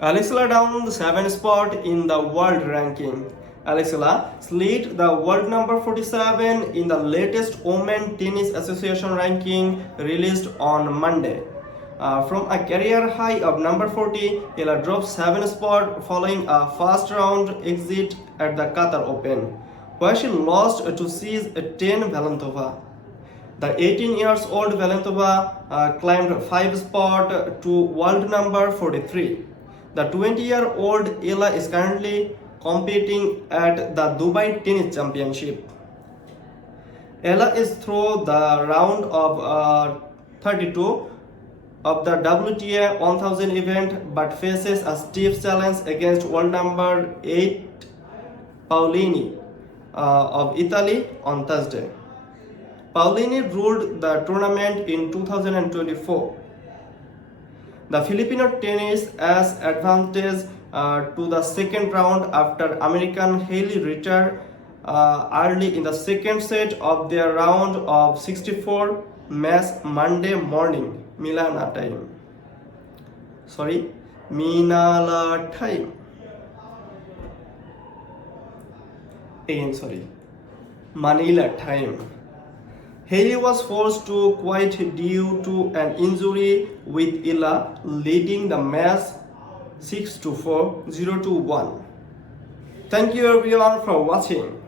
Alexela down the 7th spot in the world ranking. Alexela slid the world number 47 in the latest Women Tennis Association ranking released on Monday. From a career high of number 40, Ella dropped 7 spot following a first round exit at the Qatar Open, where she lost to Cs 10 Valentova. The 18 years old Valentova climbed 5 spot to world number 43. The 20-year-old Ella is currently competing at the Dubai Tennis Championship. Ella is through the round of 32 of the WTA 1000 event but faces a stiff challenge against world number 8 Paolini of Italy on Thursday. Paolini ruled the tournament in 2024. The Filipino tennis has advanced to the second round after American Hailey retired early in the second set of their round of 64 match Monday morning, Manila time. Manila time. Hailey was forced to quit due to an injury, with Ella leading the match 6-4, 0-1. Thank you everyone for watching.